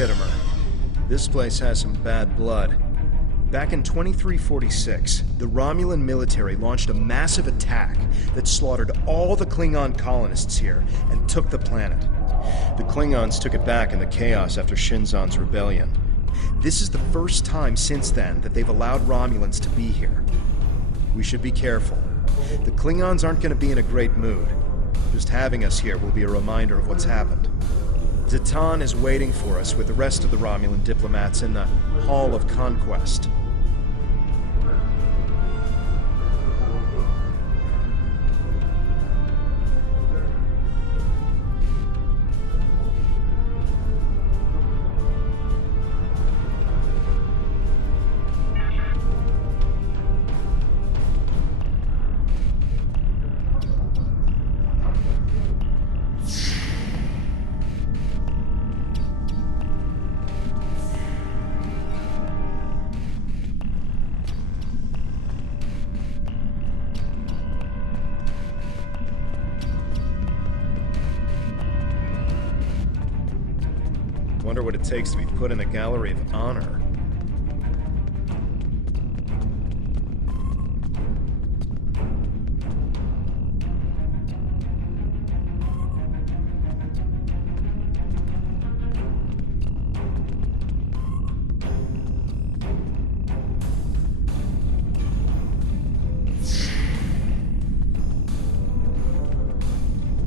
Khitomer. This place has some bad blood. Back in 2346, the Romulan military launched a massive attack that slaughtered all the Klingon colonists here and took the planet. The Klingons took it back in the chaos after Shinzon's rebellion. This is the first time since then that they've allowed Romulans to be here. We should be careful. The Klingons aren't going to be in a great mood. Just having us here will be a reminder of what's happened. Zatan is waiting for us with the rest of the Romulan diplomats in the Hall of Conquest. Wonder what it takes to be put in the Gallery of Honor.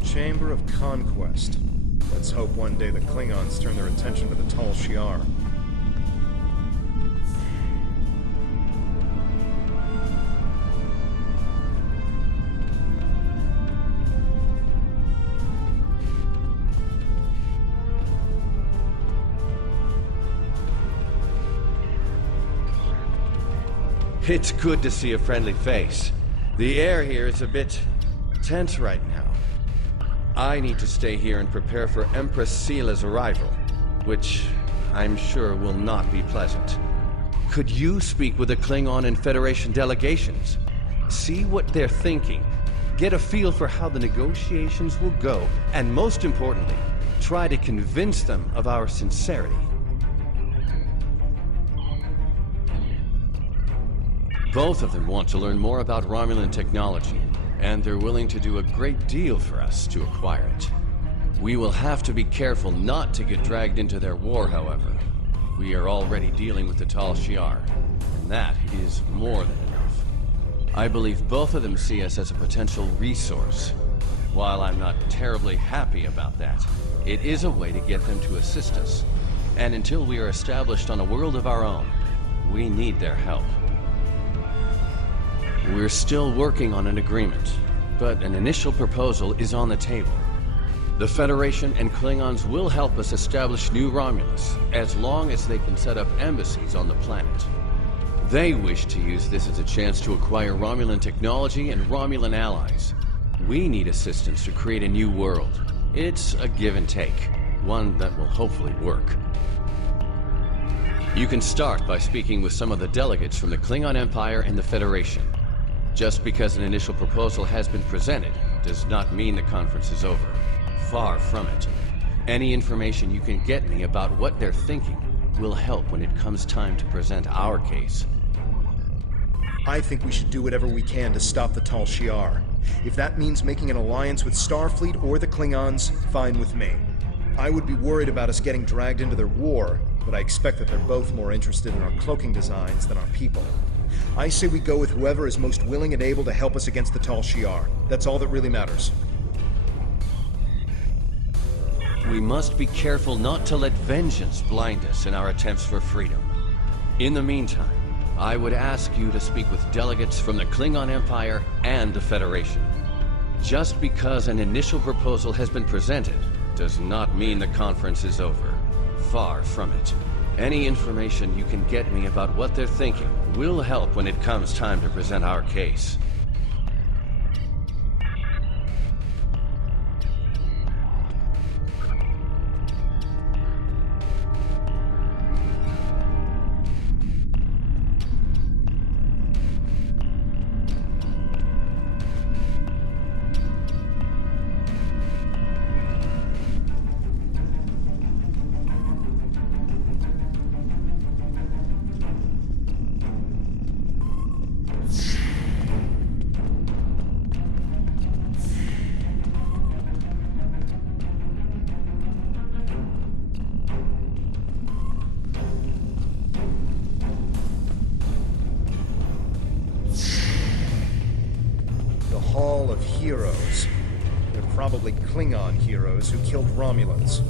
Chamber of Conquest. Let's hope one day the Klingons turn their attention to the Tal Shiar. It's good to see a friendly face. The air here is a bit tense right now. I need to stay here and prepare for Empress Seela's arrival, which I'm sure will not be pleasant. Could you speak with the Klingon and Federation delegations? See what they're thinking, get a feel for how the negotiations will go, and most importantly, try to convince them of our sincerity. Both of them want to learn more about Romulan technology, and they're willing to do a great deal for us to acquire it. We will have to be careful not to get dragged into their war, however. We are already dealing with the Tal Shiar, and that is more than enough. I believe both of them see us as a potential resource. While I'm not terribly happy about that, it is a way to get them to assist us. And until we are established on a world of our own, we need their help. We're still working on an agreement, but an initial proposal is on the table. The Federation and Klingons will help us establish New Romulus, as long as they can set up embassies on the planet. They wish to use this as a chance to acquire Romulan technology and Romulan allies. We need assistance to create a new world. It's a give and take, one that will hopefully work. You can start by speaking with some of the delegates from the Klingon Empire and the Federation. Just because an initial proposal has been presented does not mean the conference is over. Far from it. Any information you can get me about what they're thinking will help when it comes time to present our case. I think we should do whatever we can to stop the Tal Shiar. If that means making an alliance with Starfleet or the Klingons, fine with me. I would be worried about us getting dragged into their war, but I expect that they're both more interested in our cloaking designs than our people. I say we go with whoever is most willing and able to help us against the Tal Shiar. That's all that really matters. We must be careful not to let vengeance blind us in our attempts for freedom. In the meantime, I would ask you to speak with delegates from the Klingon Empire and the Federation. Just because an initial proposal has been presented does not mean the conference is over. Far from it. Any information you can get me about what they're thinking will help when it comes time to present our case. heroes. They're probably Klingon heroes who killed Romulans.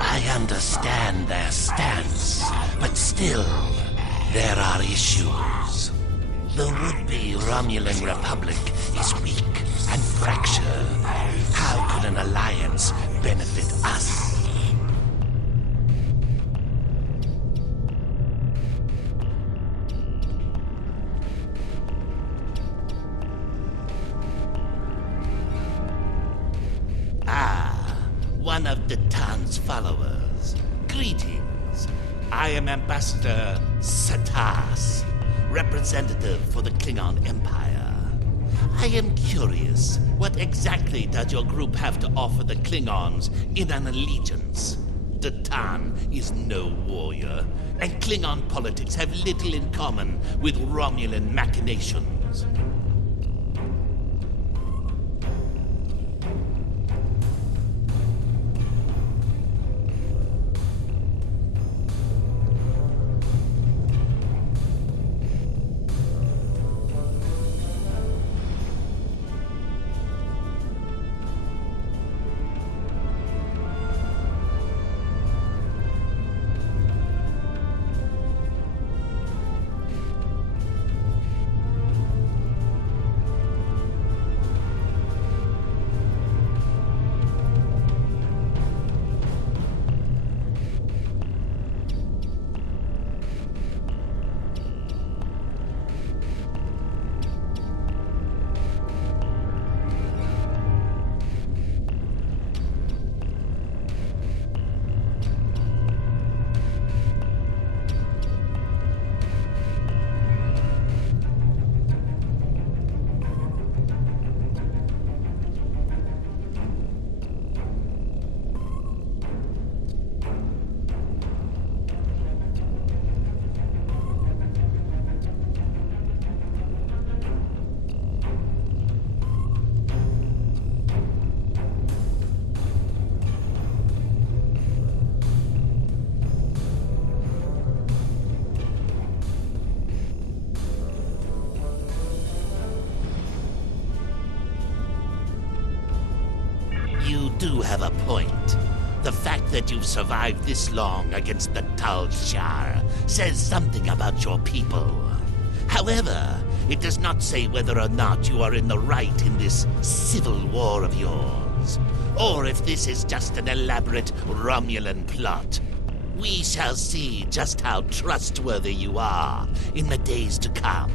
I understand their stance, but still, there are issues. The would-be Romulan Republic is weak and fractured. How could an alliance benefit us? One of the Tan's followers. Greetings. I am Ambassador Satas, representative for the Klingon Empire. I am curious, what exactly does your group have to offer the Klingons in an allegiance? The Tan is no warrior, and Klingon politics have little in common with Romulan machinations. You do have a point. The fact that you've survived this long against the Tal Shar says something about your people. However, it does not say whether or not you are in the right in this civil war of yours, or if this is just an elaborate Romulan plot. We shall see just how trustworthy you are in the days to come.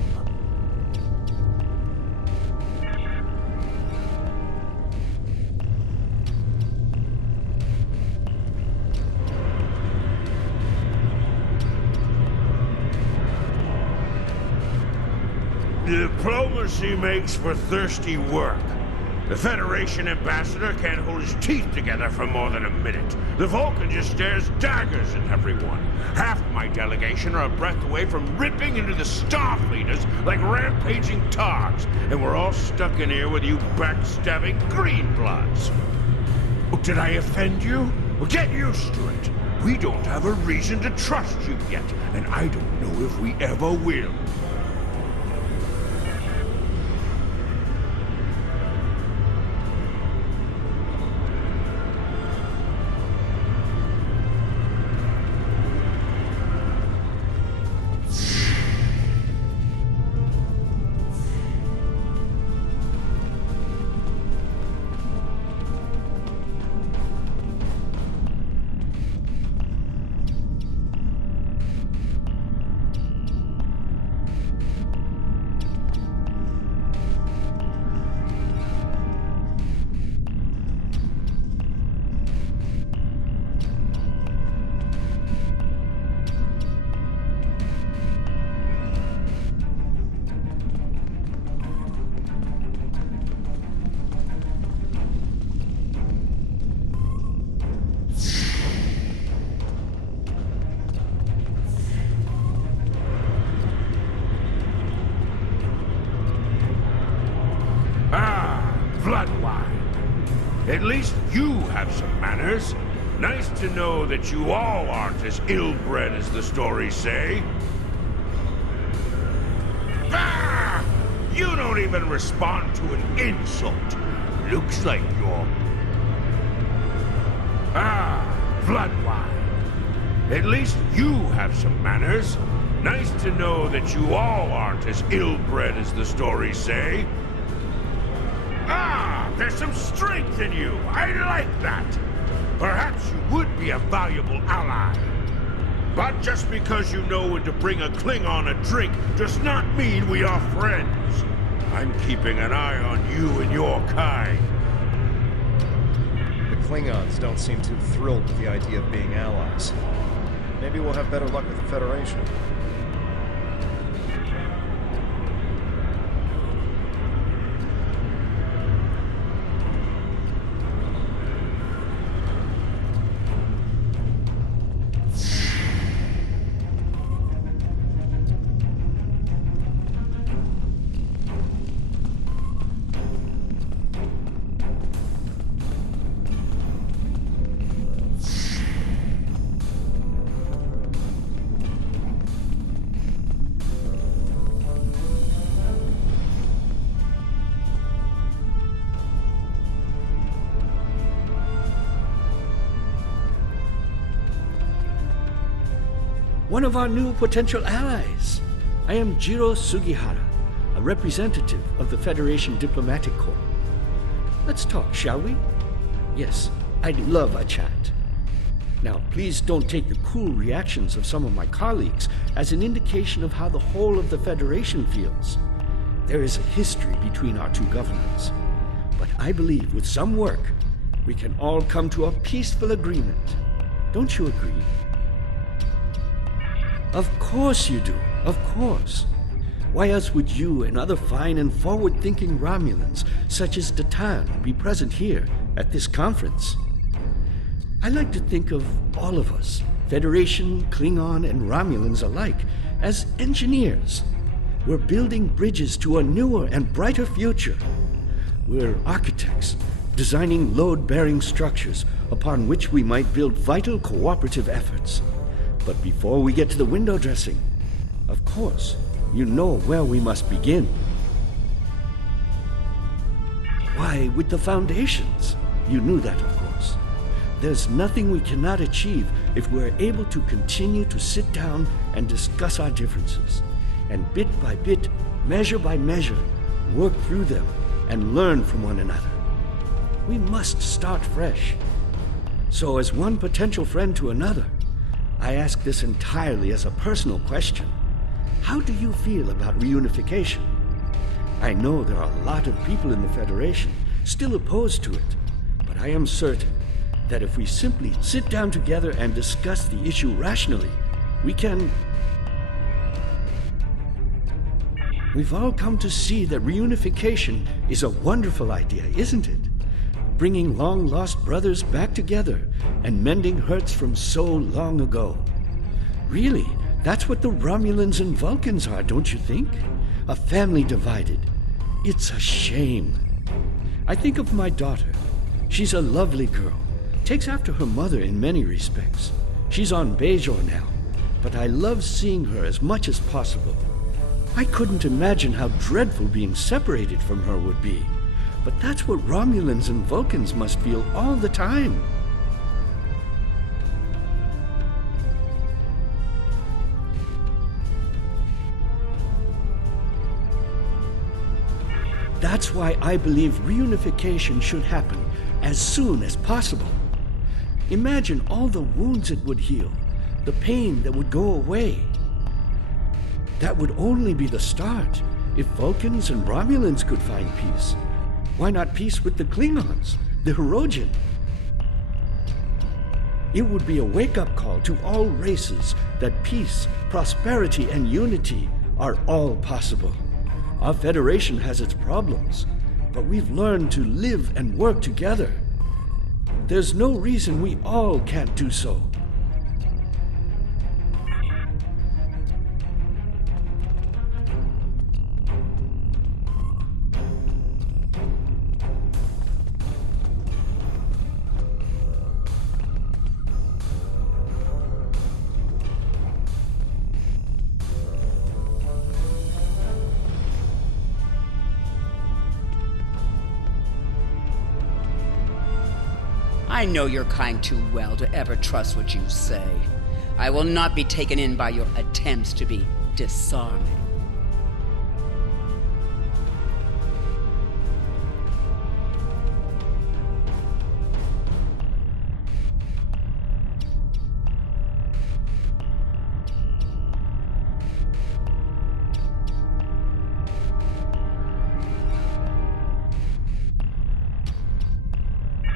Diplomacy makes for thirsty work. The Federation ambassador can't hold his teeth together for more than a minute. The Vulcan just stares daggers at everyone. Half my delegation are a breath away from ripping into the Starfleeters like rampaging togs, and we're all stuck in here with you backstabbing greenbloods. Oh, did I offend you? Well, get used to it. We don't have a reason to trust you yet, and I don't know if we ever will. At least you have some manners. Nice to know that you all aren't as ill-bred as the stories say. Ah! You don't even respond to an insult. Looks like you're... Ah, Bloodwine. At least you have some manners. Nice to know that you all aren't as ill-bred as the stories say. Ah, there's some strength in you. I like that. Perhaps you would be a valuable ally. But just because you know when to bring a Klingon a drink does not mean we are friends. I'm keeping an eye on you and your kind. The Klingons don't seem too thrilled with the idea of being allies. Maybe we'll have better luck with the Federation. One of our new potential allies. I am Jiro Sugihara, a representative of the Federation Diplomatic Corps. Let's talk, shall we? Yes, I'd love a chat. Now, please don't take the cool reactions of some of my colleagues as an indication of how the whole of the Federation feels. There is a history between our two governments. But I believe with some work, we can all come to a peaceful agreement. Don't you agree? Of course you do, of course. Why else would you and other fine and forward-thinking Romulans, such as Datan, be present here at this conference? I like to think of all of us, Federation, Klingon, and Romulans alike, as engineers. We're building bridges to a newer and brighter future. We're architects, designing load-bearing structures upon which we might build vital cooperative efforts. But before we get to the window dressing, of course, you know where we must begin. Why, with the foundations. You knew that, of course. There's nothing we cannot achieve if we're able to continue to sit down and discuss our differences, and bit by bit, measure by measure, work through them and learn from one another. We must start fresh. So as one potential friend to another, I ask this entirely as a personal question. How do you feel about reunification? I know there are a lot of people in the Federation still opposed to it, but I am certain that if we simply sit down together and discuss the issue rationally, we can... We've all come to see that reunification is a wonderful idea, isn't it? Bringing long-lost brothers back together and mending hurts from so long ago. Really, that's what the Romulans and Vulcans are, don't you think? A family divided. It's a shame. I think of my daughter. She's a lovely girl. Takes after her mother in many respects. She's on Bajor now, but I love seeing her as much as possible. I couldn't imagine how dreadful being separated from her would be. But that's what Romulans and Vulcans must feel all the time. That's why I believe reunification should happen as soon as possible. Imagine all the wounds it would heal, the pain that would go away. That would only be the start if Vulcans and Romulans could find peace. Why not peace with the Klingons, the Hirogen? It would be a wake-up call to all races that peace, prosperity, and unity are all possible. Our Federation has its problems, but we've learned to live and work together. There's no reason we all can't do so. I know your kind too well to ever trust what you say. I will not be taken in by your attempts to be disarming.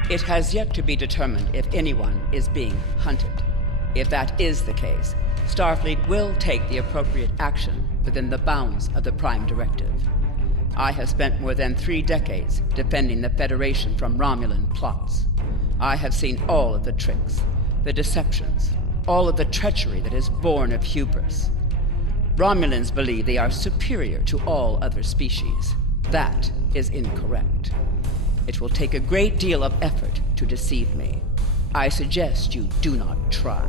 It has yet to be determined if anyone is being hunted. If that is the case, Starfleet will take the appropriate action within the bounds of the Prime Directive. I have spent more than 3 decades defending the Federation from Romulan plots. I have seen all of the tricks, the deceptions, all of the treachery that is born of hubris. Romulans believe they are superior to all other species. That is incorrect. It will take a great deal of effort to deceive me. I suggest you do not try.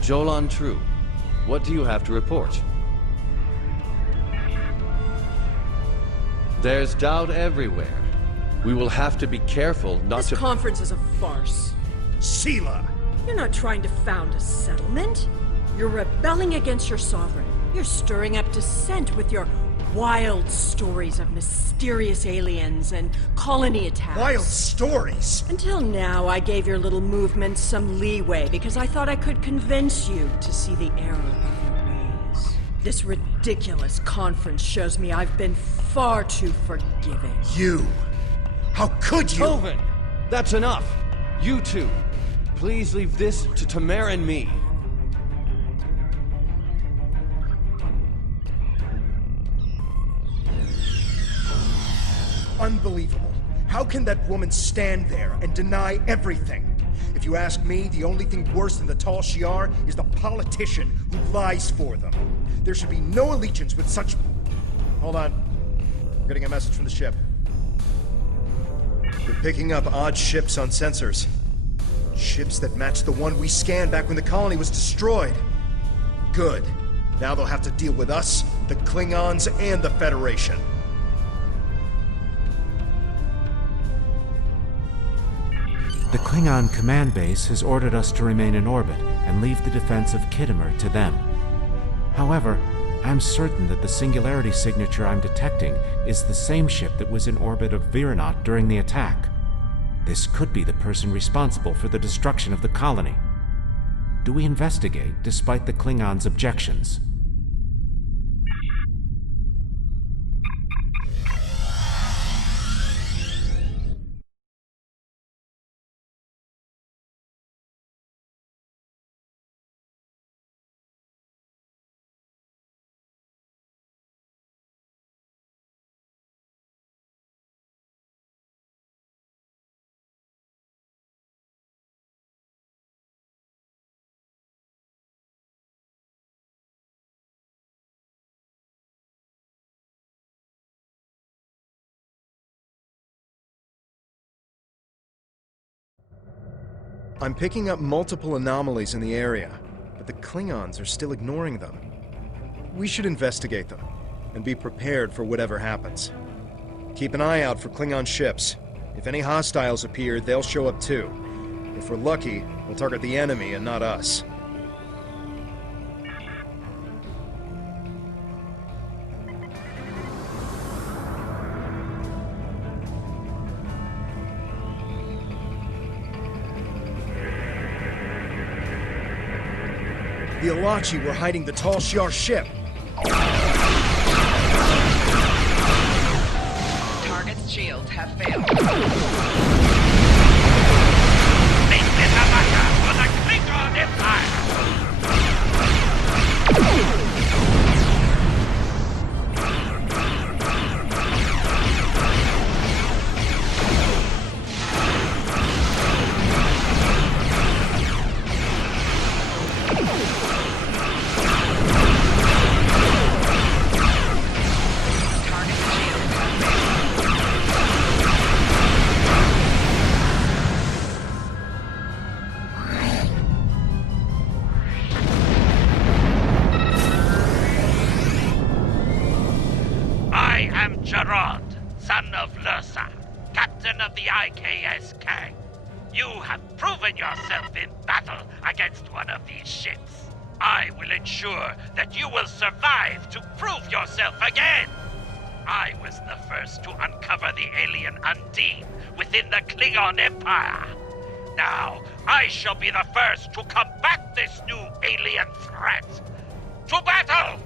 Jolan True, what do you have to report? There's doubt everywhere. We will have to be careful not This to... conference is a farce. Sela! You're not trying to found a settlement. You're rebelling against your sovereign. You're stirring up dissent with your wild stories of mysterious aliens and colony attacks. Wild stories! Until now, I gave your little movement some leeway because I thought I could convince you to see the error of your ways. This ridiculous conference shows me I've been far too forgiving. You! How could you? Oven! That's enough! You two, please leave this to Tamara and me. Unbelievable. How can that woman stand there and deny everything? If you ask me, the only thing worse than the Tal Shiar is the politician who lies for them. There should be no allegiance with such... Hold on. I'm getting a message from the ship. We're picking up odd ships on sensors. Ships that match the one we scanned back when the colony was destroyed. Good. Now they'll have to deal with us, the Klingons, and the Federation. The Klingon command base has ordered us to remain in orbit and leave the defense of Khitomer to them. However, I'm certain that the singularity signature I'm detecting is the same ship that was in orbit of Viranot during the attack. This could be the person responsible for the destruction of the colony. Do we investigate despite the Klingons' objections? I'm picking up multiple anomalies in the area, but the Klingons are still ignoring them. We should investigate them, and be prepared for whatever happens. Keep an eye out for Klingon ships. If any hostiles appear, they'll show up too. If we're lucky, we'll target the enemy and not us. The Alachi were hiding the Tal Shiar ship. Target's shields have failed. This is a matter for the Klingon Empire! I am Gerard, son of Lursa, captain of the IKS Kang. You have proven yourself in battle against one of these ships. I will ensure that you will survive to prove yourself again. I was the first to uncover the alien Undine within the Klingon Empire. Now, I shall be the first to combat this new alien threat. To battle!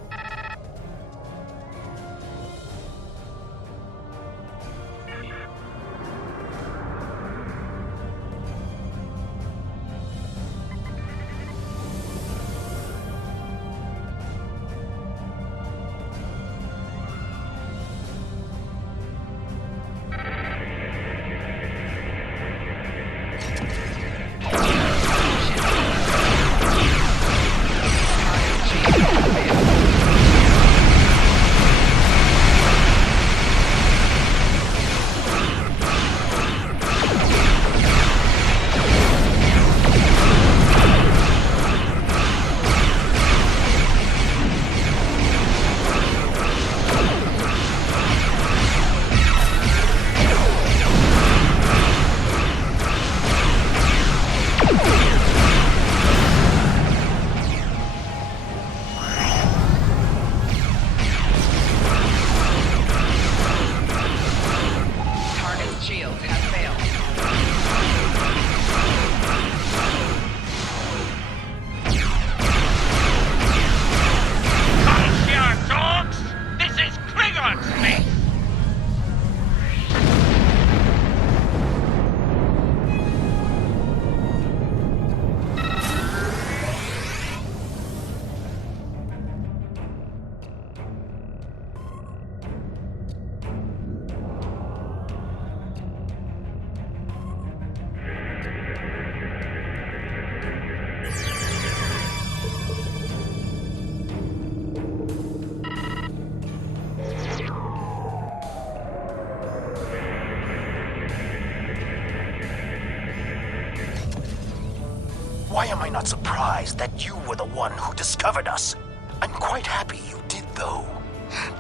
Why am I not surprised that you were the one who discovered us? I'm quite happy you did, though.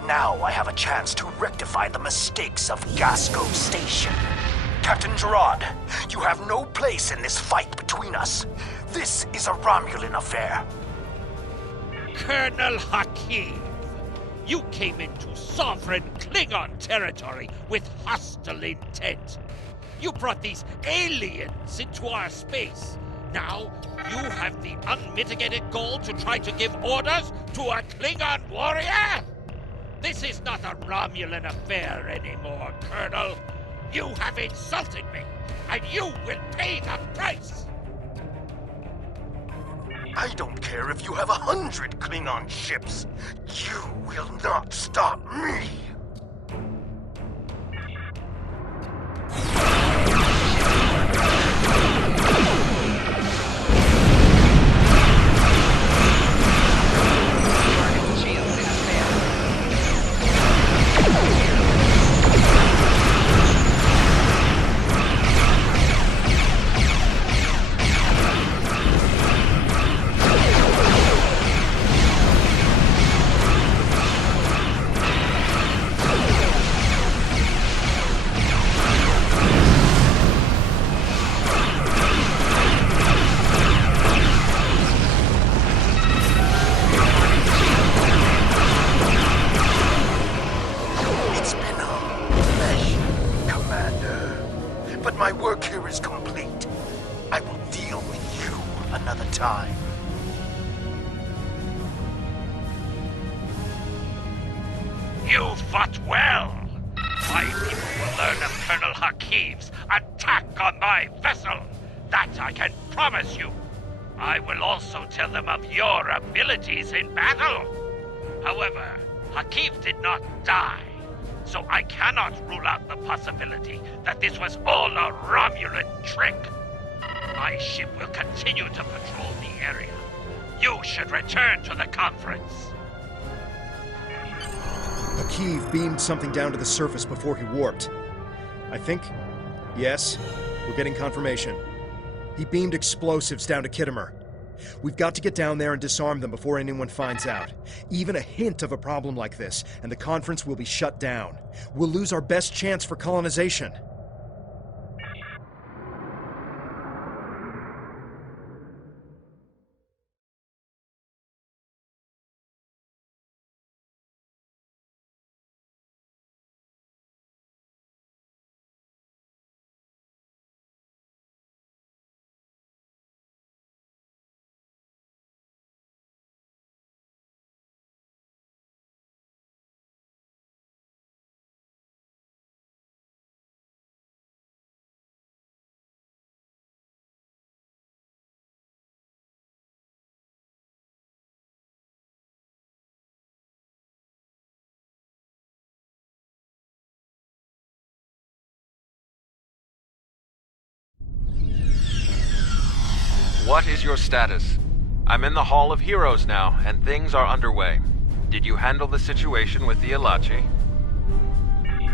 Now I have a chance to rectify the mistakes of Gasco Station. Captain Gerard, you have no place in this fight between us. This is a Romulan affair. Colonel Hakim, you came into sovereign Klingon territory with hostile intent. You brought these aliens into our space. Now, you have the unmitigated goal to try to give orders to a Klingon warrior? This is not a Romulan affair anymore, Colonel. You have insulted me, and you will pay the price! I don't care if you have 100 Klingon ships. You will not stop me! You fought well. My people will learn of Colonel Hakiv's attack on my vessel. That I can promise you. I will also tell them of your abilities in battle. However, Hakiv did not die, so I cannot rule out the possibility that this was all a Romulan trick. My ship will continue to patrol the area. You should return to the conference. Hakiv beamed something down to the surface before he warped. I think... yes, we're getting confirmation. He beamed explosives down to Kittimer. We've got to get down there and disarm them before anyone finds out. Even a hint of a problem like this, and the conference will be shut down. We'll lose our best chance for colonization. What is your status? I'm in the Hall of Heroes now, and things are underway. Did you handle the situation with the Elachi?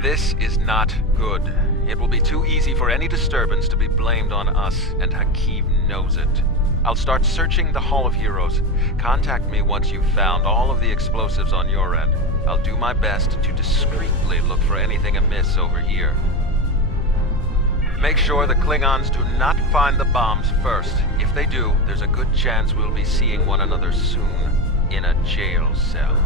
This is not good. It will be too easy for any disturbance to be blamed on us, and Hakiv knows it. I'll start searching the Hall of Heroes. Contact me once you've found all of the explosives on your end. I'll do my best to discreetly look for anything amiss over here. Make sure the Klingons do not find the bombs first. If they do, there's a good chance we'll be seeing one another soon, in a jail cell.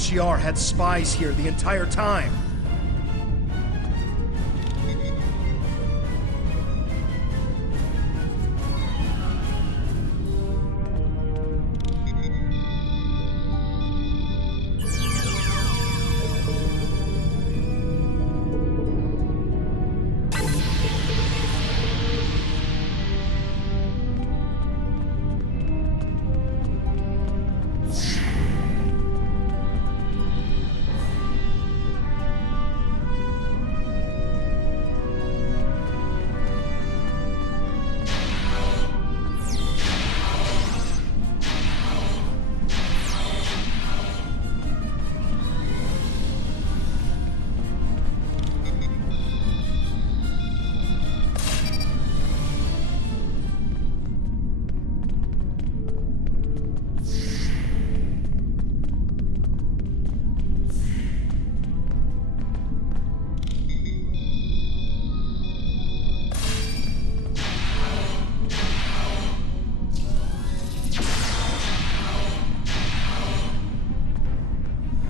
Shi'ar had spies here the entire time.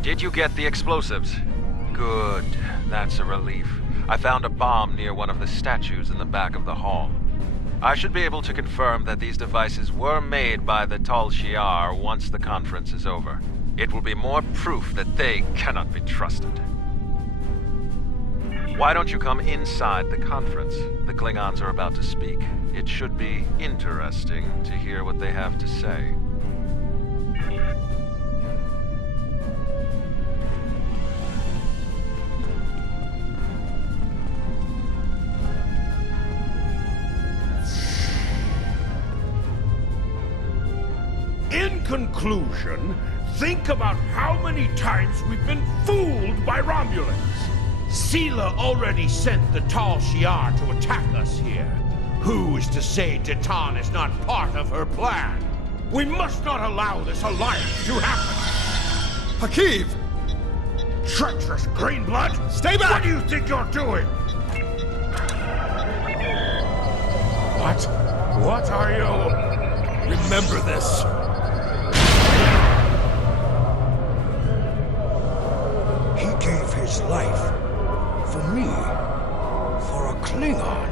Did you get the explosives? Good. That's a relief. I found a bomb near one of the statues in the back of the hall. I should be able to confirm that these devices were made by the Tal Shi'ar once the conference is over. It will be more proof that they cannot be trusted. Why don't you come inside the conference? The Klingons are about to speak. It should be interesting to hear what they have to say. In conclusion, think about how many times we've been fooled by Romulans. Sela already sent the Tal Shi'ar to attack us here. Who is to say Titan is not part of her plan? We must not allow this alliance to happen. Hakiv! Treacherous Greenblood! Stay back! What do you think you're doing? What? What are you? Remember this. He gave his life for me, for a Klingon.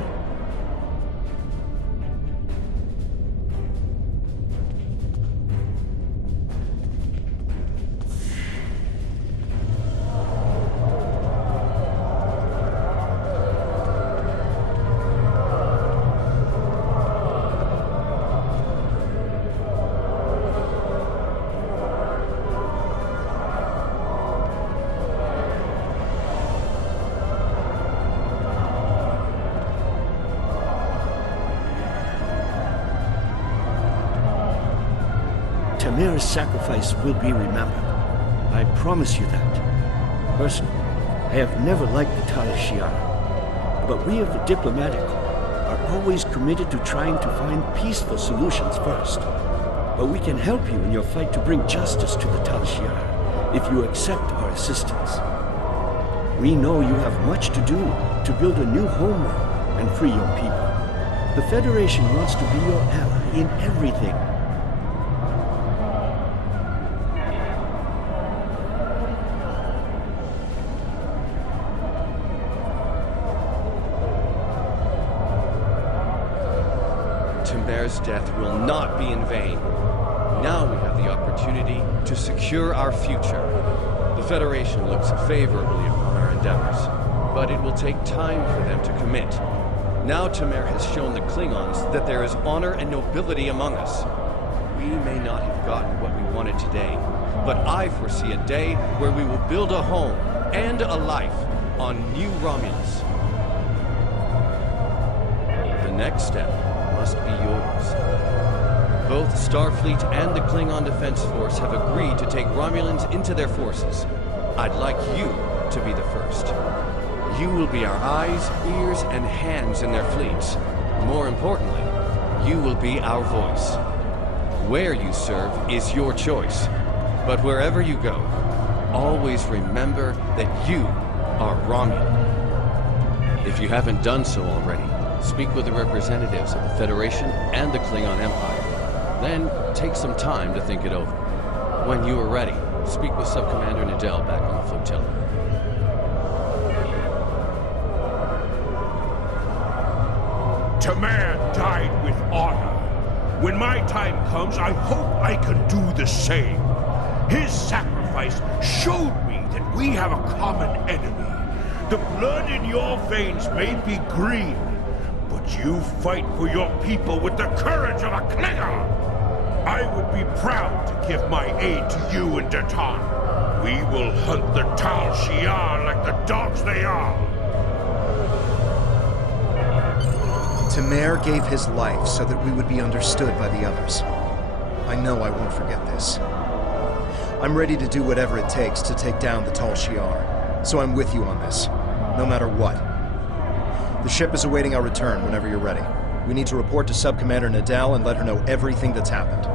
Tamir's sacrifice will be remembered. I promise you that. Personally, I have never liked the Tal Shi'ar, but we of the Diplomatic Corps are always committed to trying to find peaceful solutions first. But we can help you in your fight to bring justice to the Tal Shi'ar if you accept our assistance. We know you have much to do to build a new homeworld and free your people. The Federation wants to be your ally in everything. Tamir's death will not be in vain. Now we have the opportunity to secure our future. The Federation looks favorably upon our endeavors, but it will take time for them to commit. Now Tamir has shown the Klingons that there is honor and nobility among us. We may not have gotten what we wanted today, but I foresee a day where we will build a home and a life on New Romulus. The next step must be yours. Both Starfleet and the Klingon Defense Force have agreed to take Romulans into their forces. I'd like you to be the first. You will be our eyes, ears, and hands in their fleets. More importantly, you will be our voice. Where you serve is your choice. But wherever you go, always remember that you are Romulan. If you haven't done so already, speak with the representatives of the Federation and the Klingon Empire. Then take some time to think it over. When you are ready, Speak with Sub-Commander Nadell back on the flotilla. Tamer died with honor. When my time comes, I hope I can do the same. His sacrifice showed me that we have a common enemy. The blood in your veins may be green, but you fight for your people with the courage of a Klingon. I would be proud to give my aid to you and Datan. We will hunt the Tal Shiar like the dogs they are. Tamer gave his life so that we would be understood by the others. I know I won't forget this. I'm ready to do whatever it takes to take down the Tal Shiar, so I'm with you on this, no matter what. The ship is awaiting our return whenever you're ready. We need to report to Sub-Commander Nadell and let her know everything that's happened.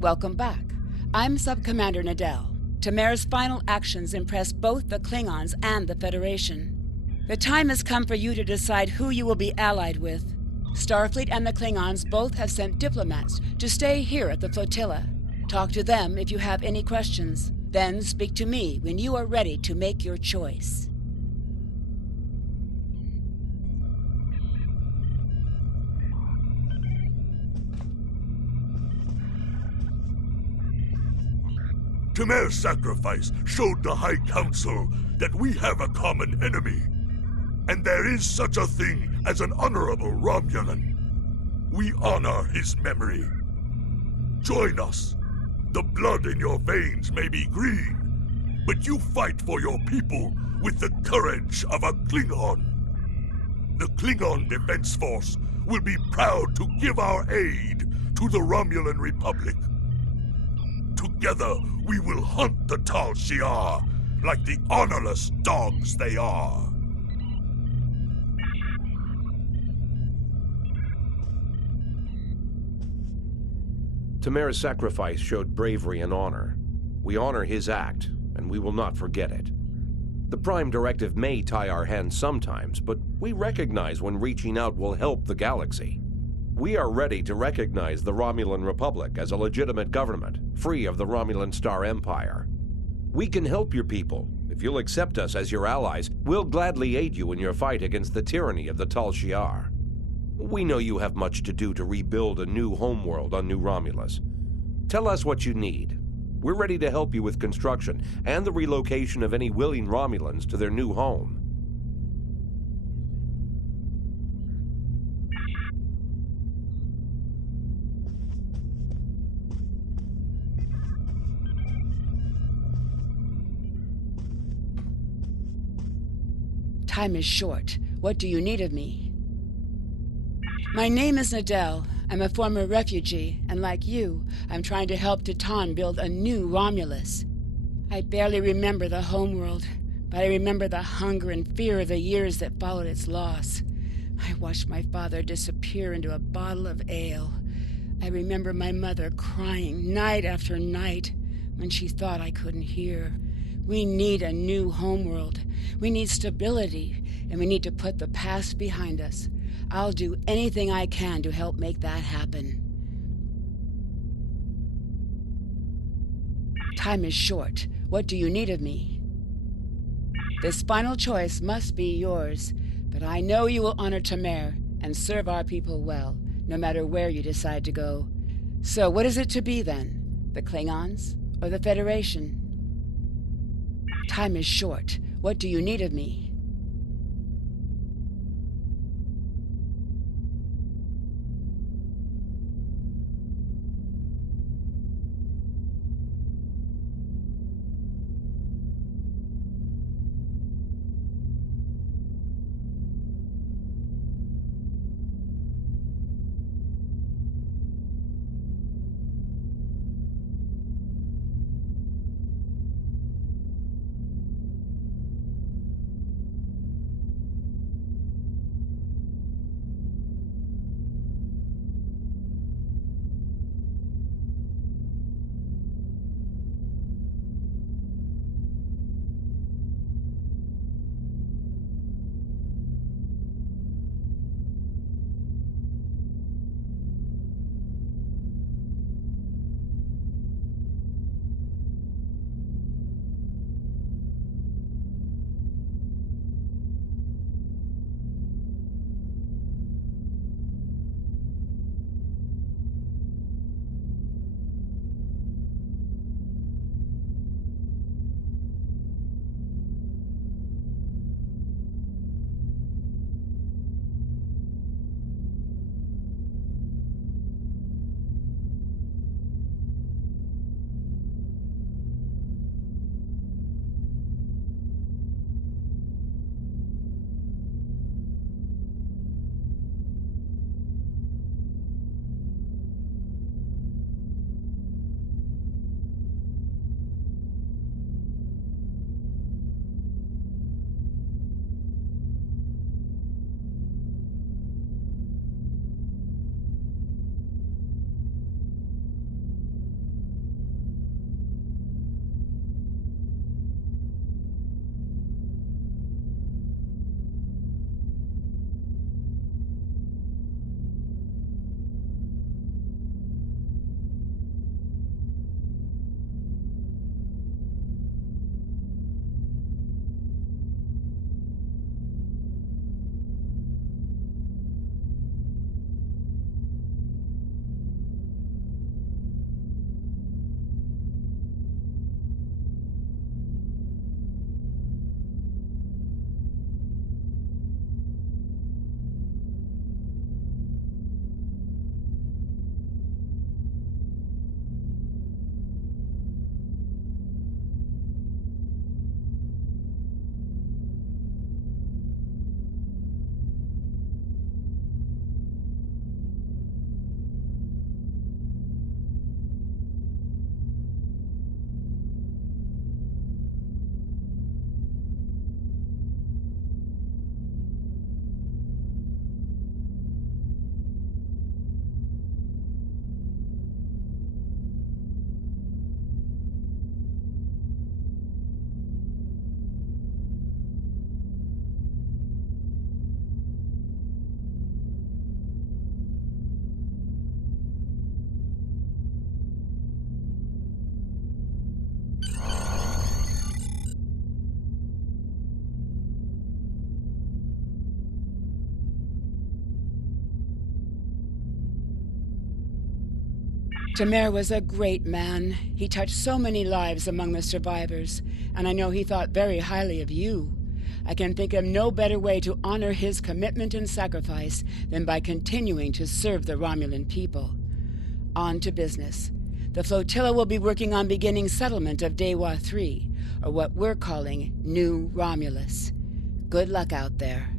Welcome back. I'm Sub-Commander Nadell. Tamara's final actions impressed both the Klingons and the Federation. The time has come for you to decide who you will be allied with. Starfleet and the Klingons both have sent diplomats to stay here at the flotilla. Talk to them if you have any questions. Then speak to me when you are ready to make your choice. Tamer's sacrifice showed the High Council that we have a common enemy. And there is such a thing as an honorable Romulan. We honor his memory. Join us. The blood in your veins may be green, but you fight for your people with the courage of a Klingon. The Klingon Defense Force will be proud to give our aid to the Romulan Republic. Together, we will hunt the Tal Shiar like the honorless dogs they are. Tamer's sacrifice showed bravery and honor. We honor his act, and we will not forget it. The Prime Directive may tie our hands sometimes, but we recognize when reaching out will help the galaxy. We are ready to recognize the Romulan Republic as a legitimate government, free of the Romulan Star Empire. We can help your people. If you'll accept us as your allies, we'll gladly aid you in your fight against the tyranny of the Tal Shiar. We know you have much to do to rebuild a new homeworld on New Romulus. Tell us what you need. We're ready to help you with construction and the relocation of any willing Romulans to their new home. Time is short. What do you need of me? My name is Nadell. I'm a former refugee, and like you, I'm trying to help Titan build a new Romulus. I barely remember the homeworld, but I remember the hunger and fear of the years that followed its loss. I watched my father disappear into a bottle of ale. I remember my mother crying night after night when she thought I couldn't hear. We need a new homeworld. We need stability, and we need to put the past behind us. I'll do anything I can to help make that happen. Time is short. What do you need of me? This final choice must be yours, but I know you will honor Tamer and serve our people well, no matter where you decide to go. So what is it to be then? The Klingons or the Federation? Time is short. What do you need of me? Tamer was a great man. He touched so many lives among the survivors, and I know he thought very highly of you. I can think of no better way to honor his commitment and sacrifice than by continuing to serve the Romulan people. On to business. The flotilla will be working on beginning settlement of Dewa 3, or what we're calling New Romulus. Good luck out there.